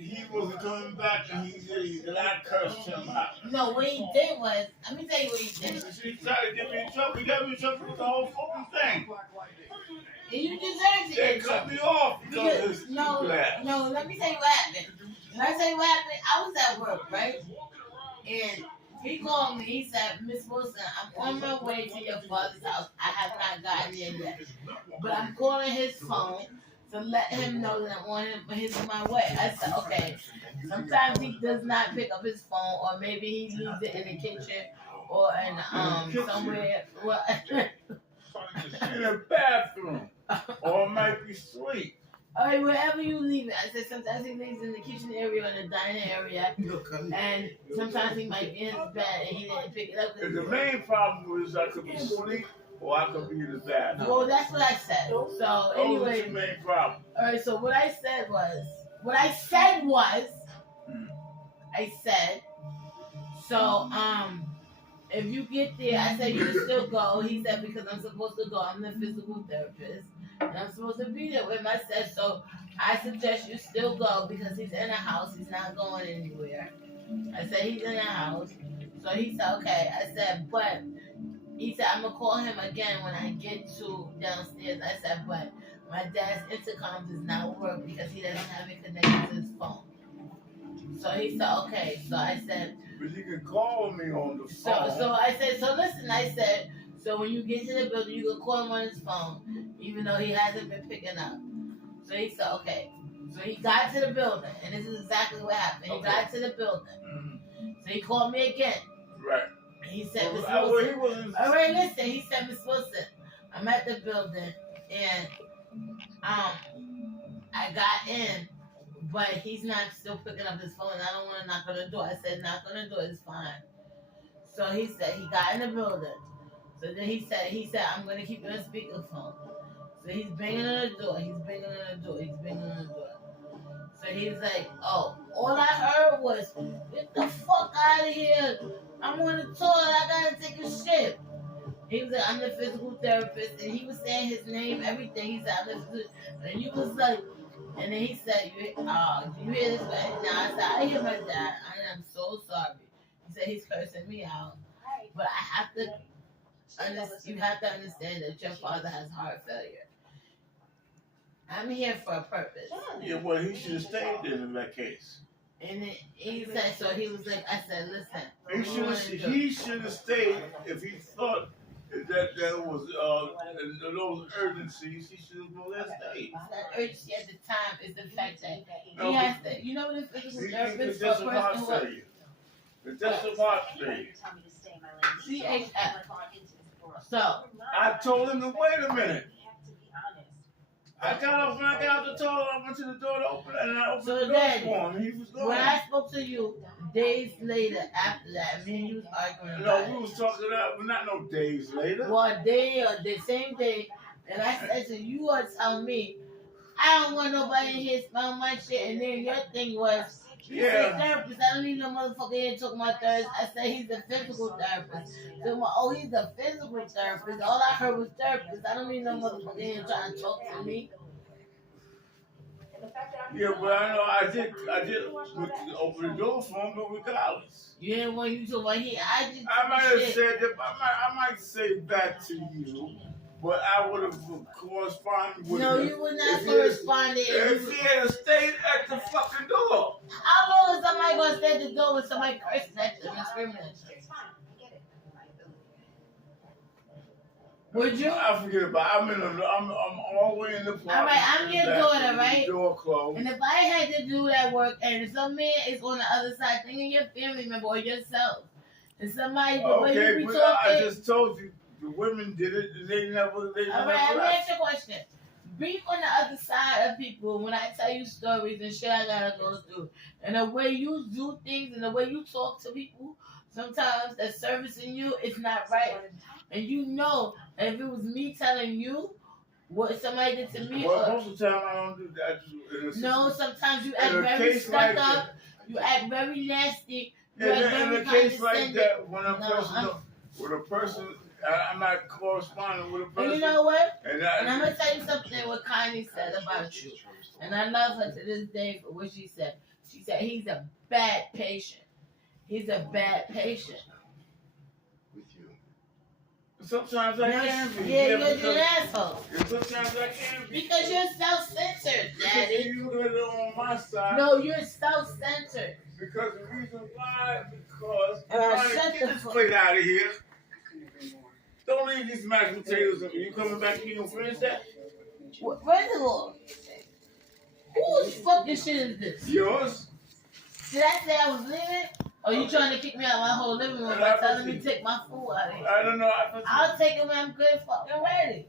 he wasn't coming back, and I cursed him out. No, what he did was, let me tell you what he did. He tried to get me in trouble. He got me in trouble with the whole fucking thing. And you deserve to They get cut me off because no, let me tell you what happened. When I tell you what happened, I was at work, right? And he called me. He said, Miss Wilson, I'm on my way to your father's house. I have not gotten there yet. But I'm calling his phone to let him know that I'm on his my way. I said, okay. Sometimes he does not pick up his phone, or maybe he leaves it in the kitchen or in somewhere. Well, in the bathroom, or it might be asleep. All right, wherever you leave it. I said sometimes he leaves in the kitchen area or in the dining area, and sometimes he might be in his bed and he didn't pick it up. And the main problem was I could be asleep or I could be in the bathroom. Well, that's what I said. So anyway, those are the main problem. All right, so what I said was, so if you get there, I said you can still go. He said because I'm supposed to go. I'm the physical therapist. And I'm supposed to be there with him. I said, so I suggest you still go because he's in the house. He's not going anywhere. I said, he's in the house. So he said, okay. I said, but he said, I'm going to call him again when I get to downstairs. I said, but my dad's intercom does not work because he doesn't have it connected to his phone. So he said, okay. So I said, but you can call me on the phone. So I said, so listen, I said, so when you get to the building, you can call him on his phone, even though he hasn't been picking up. So he said, okay. So he got to the building, and this is exactly what happened. He got to the building. Mm-hmm. So he called me again. Right. And he said, Miss Wilson. All right, listen. He said, Miss Wilson, I'm at the building, and I got in, but he's not still picking up his phone. I don't want to knock on the door. I said, knock on the door is fine. So he said, he got in the building. So then he said, I'm going to keep you on speakerphone. So he's banging on the door. So he's like, oh, all I heard was, get the fuck out of here. I'm on the toilet. I got to take a shit. He was like, I'm the physical therapist. And he was saying his name, everything. He said, I'm the physical. And you was like, and then he said, do you hear this? Now I said, I hear my dad. I am so sorry. He said, he's cursing me out. But I have to, you have to understand that your father has heart failure. I'm here for a purpose. Yeah, well, he should have stayed there in that case. And he said, so he was like, I said, listen. He should have stayed if he thought that there was those urgencies. He should have gone and stayed. That urgency at the time is the fact that he has to, you know what the physical therapist for a person who was. It's just a heart failure. CHF. So I told him to wait a minute. When I got out the toilet, I went to the door to open it, and I opened the door for him. He was going. When I spoke to you days later after that, me and you was arguing. No, we was talking about not no days later. Well, a day or the same day, and I said to you, are telling me, I don't want nobody in here smelling my shit, and then your thing was. You say therapist. I don't need no motherfucker here talking about therapist. I said he's a physical therapist. So, he's a physical therapist. All I heard was therapist. I don't need no motherfucker here trying to talk to me. Yeah, but I know I did open the door for him, but regardless. You didn't want you to what he. I might have said that. I might say that to you. But I would have corresponded with him. No, you would not correspond. If he had stayed at the fucking door. How long is somebody going to stay at the door when somebody cursing at them and screaming at you? Would you? I forget about it. I'm all the way in the apartment. All right, I'm your daughter, right? The door closed. And if I had to do that work and some man is on the other side, thinking your family member or yourself, and somebody, the way you be talking. I just told you. The women did it, and they never. All right, let me ask you a question. Be on the other side of people when I tell you stories and shit I gotta go through. And the way you do things and the way you talk to people, sometimes that servicing you is not right. And you know, if it was me telling you what somebody did to me. Well, most of the time I don't do that. No, sometimes you act very stuck up. You act very nasty. You act very in a case like that, when a person. I'm not corresponding with a person. And you know what? And I'm going to tell you something what Connie said about you. And I love her to this day for what she said. She said he's a bad patient. He's a bad patient. With you. Sometimes I can be. Yeah, you're an asshole. Sometimes I can be. Because you're self-centered, Daddy. You got it on my side. No, you're self-centered. Because the reason why, because And I'm I trying shut to get the this fuck- plate out of here. Don't leave these mashed potatoes in me. You coming back here and finish that? First of all, whose fucking shit is this? Yours? Did I say I was leaving? Or you trying to kick me out of my whole living room by telling me to take my food out of here? I don't know. I'll take it when I'm good fucking ready.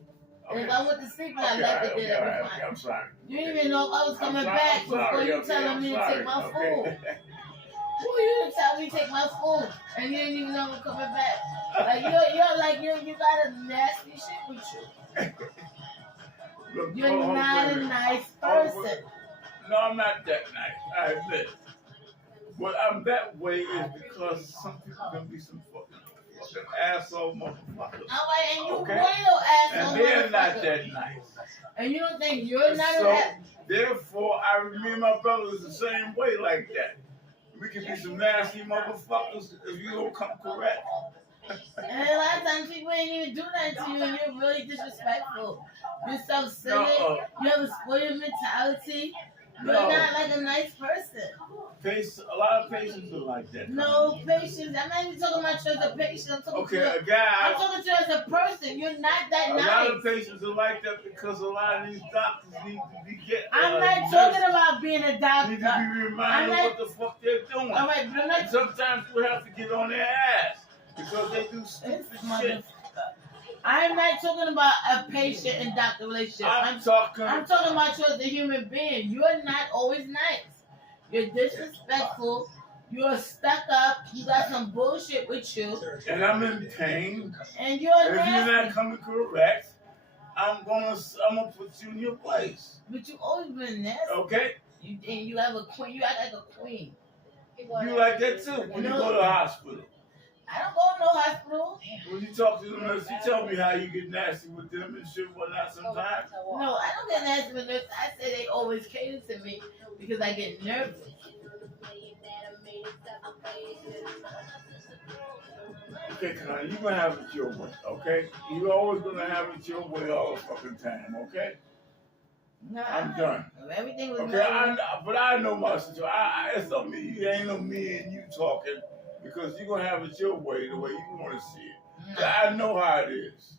And if I went to sleep and I left it there, that'd be fine. I'm sorry. You didn't even know if I was coming back before you telling me to take my food. Who you didn't tell me to take my food and you didn't even know I'm coming back? Like you got a nasty shit with you. Look, You're hold on, not wait a minute. nice Oh, person. No, I'm not that nice. I admit. But I'm that way is because some people can be some fucking asshole motherfuckers. Alright, and you Okay. one of those asshole And they're not motherfuckers. that nice. And you don't think you're not So, a therefore, me and my brothers the same way like that. We can be some nasty motherfuckers if you don't come correct. And a lot of times people ain't even do that to you and you're really disrespectful. You're self-centered. No, You have a spoiled mentality. You're No. not like a nice person. A lot of patients are like that. No patience. I'm not even talking about you as a patient. I'm talking Okay, to you. a guy. I'm talking to you as a person. You're not that A nice. lot of patients are like that because a lot of these doctors need to be I'm not talking about being a doctor. Need to be reminded I'm what the fuck they're doing. All right, but I'm And not. sometimes you have to get on their ass because they do stupid shit. I'm not talking about a patient and doctor relationship. I'm talking about you as a human being. You're not always nice. You're disrespectful. You're stuck up. You got some bullshit with you. and I'm in pain. And you're If you're nasty. not coming correct, I'm gonna put you in your place. But you always been nasty. Okay? And you have a queen. You act like a queen. You like that too when you go to the hospital. I don't go to no hospital. When you talk to the nurse, you tell me how you get nasty with them and shit, whatnot sometimes. No, I don't get nasty with nurses. I say they always cater to me because I get nervous. Okay, Connie, you gonna have it your way, okay? You always gonna have it your way all the fucking time, okay? No, I'm done. Everything was Okay, but I know my situation. It's not me. It ain't no me and you talking because you're gonna have it your way, the way you want to see it. No. I know how it is.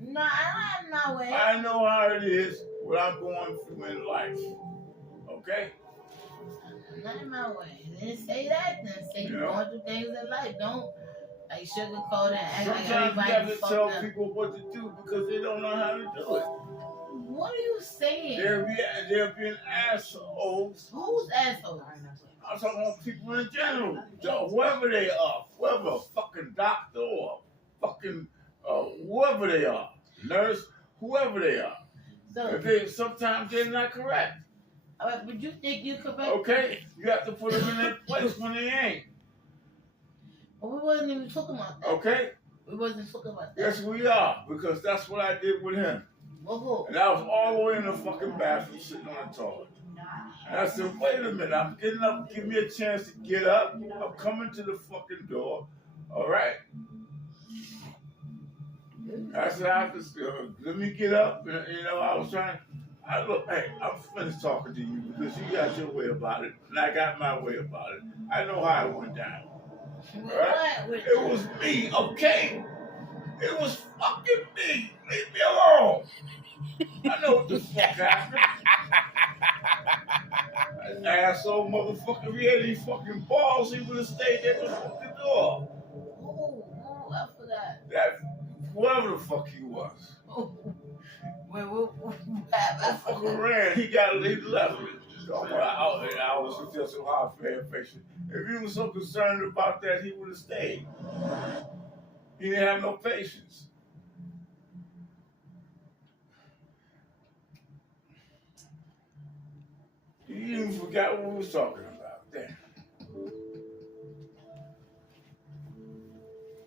No, I don't have no way. I know how it is. What I'm going through in life. Okay. Not in my way. Didn't say that. Didn't say you're going through things in life. Don't like sugarcoat and act like Sometimes you everybody have to fucked tell up. people what to do because they don't know how to do it. What are you saying? They're being assholes. Who's assholes? I'm talking about people in general. Whoever they are, whoever, a fucking doctor or fucking whoever they are, nurse, whoever they are. So, Sometimes they're not correct. all right, but you think you correct? Okay? You have to put them in their place when they ain't. But we wasn't even talking about that. Okay? We wasn't talking about that. Yes, we are. Because that's what I did with him. Whoa. And I was all the way in the fucking bathroom sitting on the toilet. And I said, wait a minute, I'm getting up, give me a chance to get up. I'm coming to the fucking door. All right? I said, I have to, let me get up. And, I was trying, hey, I'm finished talking to you because you got your way about it. And I got my way about it. I know how it went down. All right? It was me, okay? It was fucking me. Leave me alone. I know what the fuck happened. An asshole motherfucker. If he had any fucking balls, he would have stayed at the fucking door. Oh, I forgot. That, whoever the fuck he was. Oh. Wait, I fucking ran. He left me. I was just a hard patient. If he was so concerned about that, he would have stayed. He didn't have no patience. You even forgot what we was talking about. Damn.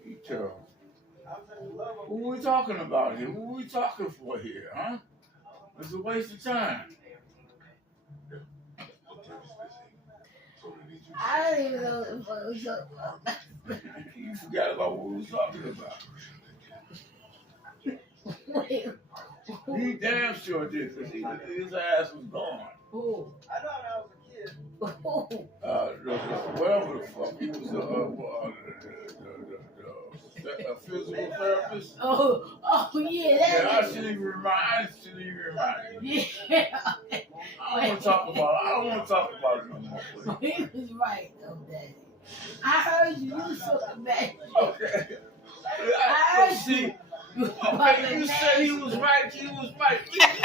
You tell. Who we talking about here? Who we talking for here, huh? It's a waste of time. I don't even know what the fuck was talking about. You forgot about what we was talking about. Wait, He damn sure did, because his ass was gone. who? I thought I was a kid. Who? Whatever the fuck. He was a physical therapist. Oh yeah, Yeah, I that shouldn't even remind you. yeah. I don't want to talk about it no more, please. He was right though, Daddy. I heard you. You was talking back. Okay. I heard See, you. okay, you said he was right. Leave me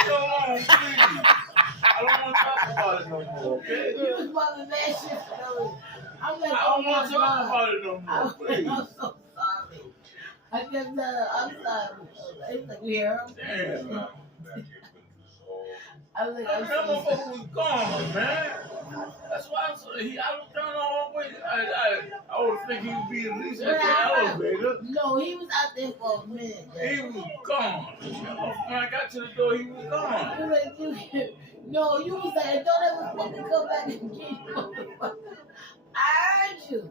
alone, please. I don't want to talk about it no more, okay? You was bumping that shit for no reason. I'm like, I oh don't want my to talk God. about it no more, please. I'm so sorry. I kept telling her, I'm sorry. He's like, you hear him? Damn. I was like, That I'm so sorry. motherfucker was gone, man. That's why I don't know what I would think he would be at least at the elevator. No, he was out there for a minute. He was gone. When I got to the door, he was gone. He was like, no, you was like, don't ever fucking come back and get you, motherfucker. I heard you.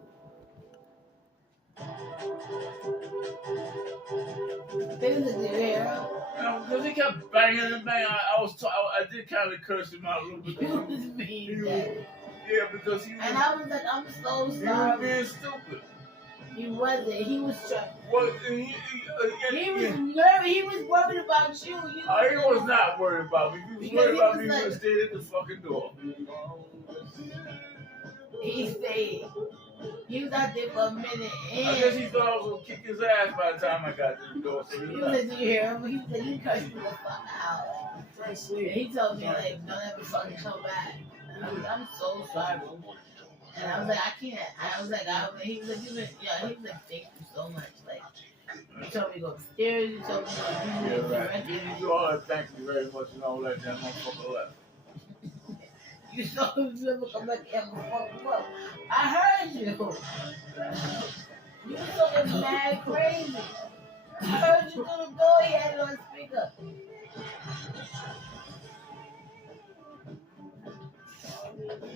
They was like, yeah. Because he kept banging and banging. I did kind of curse him out a little bit. You was mean, Daddy. Yeah, because he was, And I was like, I'm so he was sorry. being stupid. He wasn't. He was trying. Well, He was nervous. He was worried about you. he was not worried about me. If he was worried about me, he would have stayed at the fucking door. He stayed. He was out there for a minute. I guess he thought I was going to kick his ass by the time I got to the door. So He he was left. like, do you hear him? He said, you cursed me the fuck out. And he told me, like, don't ever fucking come back. And I was like, I'm so sorry. And I was like, I can't. I was like, he was like, he was like, thank you so much. Like, you told me to go upstairs. You told me to do Yeah, this. right. You do all that, thank you very much, and all that damn motherfucker left. You told me to never come back here and fuck him up. I heard you. You was talking mad crazy. I heard you through the door. He had it on speaker.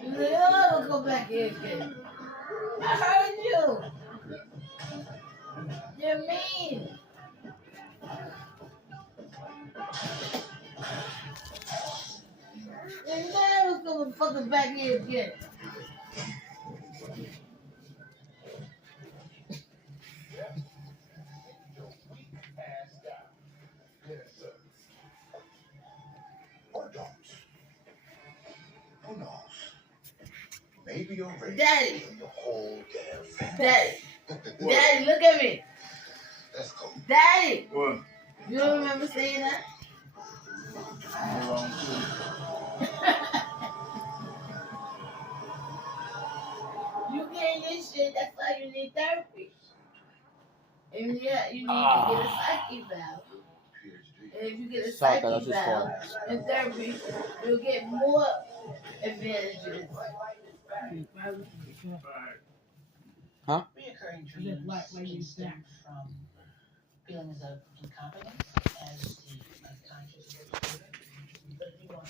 You said, you'll never come back here again. I heard you. You're mean. You're never coming fucking back here again. Or don't. Who knows? Maybe you're ready Daddy. for your whole damn family. Daddy. Daddy, look at me. Let's go. Daddy. What? You don't remember saying that? Hold on, please. You getting this shit, that's why you need therapy. And yeah, you need to get a psyche valve. And if you get a psyche valve and therapy, you'll get more advantages. Reoccurring dreams can stem from feelings of incompetence as the unconscious. But if you want